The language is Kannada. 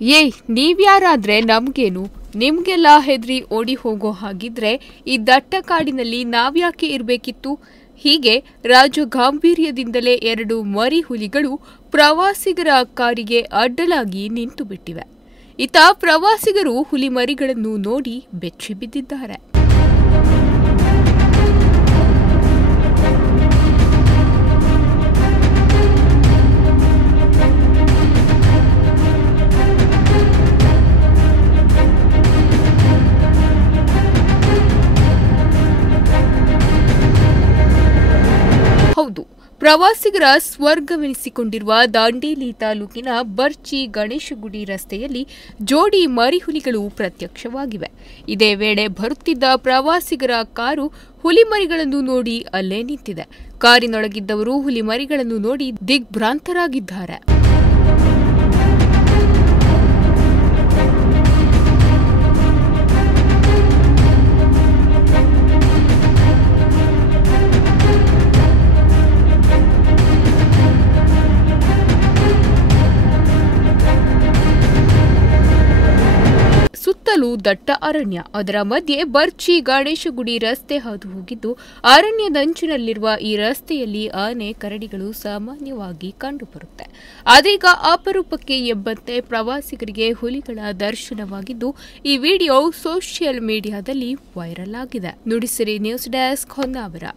ಏಯ್ ನೀವ್ಯಾರಾದ್ರೆ ನಮ್ಗೇನು, ನಿಮ್ಗೆಲ್ಲ ಹೆದ್ರಿ ಓಡಿ ಹೋಗೋ ಹಾಗಿದ್ರೆ ಈ ದಟ್ಟ ಕಾಡಿನಲ್ಲಿ ನಾವ್ಯಾಕೆ ಇರಬೇಕಿತ್ತು? ಹೀಗೆ ರಾಜ ಗಾಂಭೀರ್ಯದಿಂದಲೇ 2 ಮರಿ ಹುಲಿಗಳು ಪ್ರವಾಸಿಗರ ಕಾರಿಗೆ ಅಡ್ಡಲಾಗಿ ನಿಂತು ಬಿಟ್ಟಿವೆ. ಇತ್ತ ಪ್ರವಾಸಿಗರು ಹುಲಿ ಮರಿಗಳನ್ನು ನೋಡಿ ಬೆಚ್ಚಿ ಬಿದ್ದಿದ್ದಾರೆ. ಹೌದು, ಪ್ರವಾಸಿಗರ ಸ್ವರ್ಗವೆನಿಸಿಕೊಂಡಿರುವ ದಾಂಡೇಲಿ ತಾಲೂಕಿನ ಬರ್ಚಿ ಗಣೇಶಗುಡಿ ರಸ್ತೆಯಲ್ಲಿ ಜೋಡಿ ಮರಿಹುಲಿಗಳು ಪ್ರತ್ಯಕ್ಷವಾಗಿವೆ. ಇದೇ ವೇಳೆ ಬರುತ್ತಿದ್ದ ಪ್ರವಾಸಿಗರ ಕಾರು ಹುಲಿಮರಿಗಳನ್ನು ನೋಡಿ ಅಲ್ಲೇ ನಿಂತಿದೆ. ಕಾರಿನೊಳಗಿದ್ದವರು ಹುಲಿಮರಿಗಳನ್ನು ನೋಡಿ ದಿಗ್ಭ್ರಾಂತರಾಗಿದ್ದಾರೆ. ಸುತ್ತಲೂ ದಟ್ಟ ಅರಣ್ಯ, ಅದರ ಮಧ್ಯೆ ಬರ್ಚಿ ಗಣೇಶಗುಡಿ ರಸ್ತೆ ಹಾದು ಹೋಗಿದ್ದು, ಅರಣ್ಯದಂಚಿನಲ್ಲಿರುವ ಈ ರಸ್ತೆಯಲ್ಲಿ ಆನೆ, ಕರಡಿಗಳು ಸಾಮಾನ್ಯವಾಗಿ ಕಂಡುಬರುತ್ತೆ. ಅದೀಗ ಅಪರೂಪಕ್ಕೆ ಎಂಬಂತೆ ಪ್ರವಾಸಿಗರಿಗೆ ಹುಲಿಗಳ ದರ್ಶನವಾಗಿದ್ದು, ಈ ವಿಡಿಯೋ ಸೋಷಿಯಲ್ ಮೀಡಿಯಾದಲ್ಲಿ ವೈರಲ್ ಆಗಿದೆ. Nudisiri news desk, Honnavar.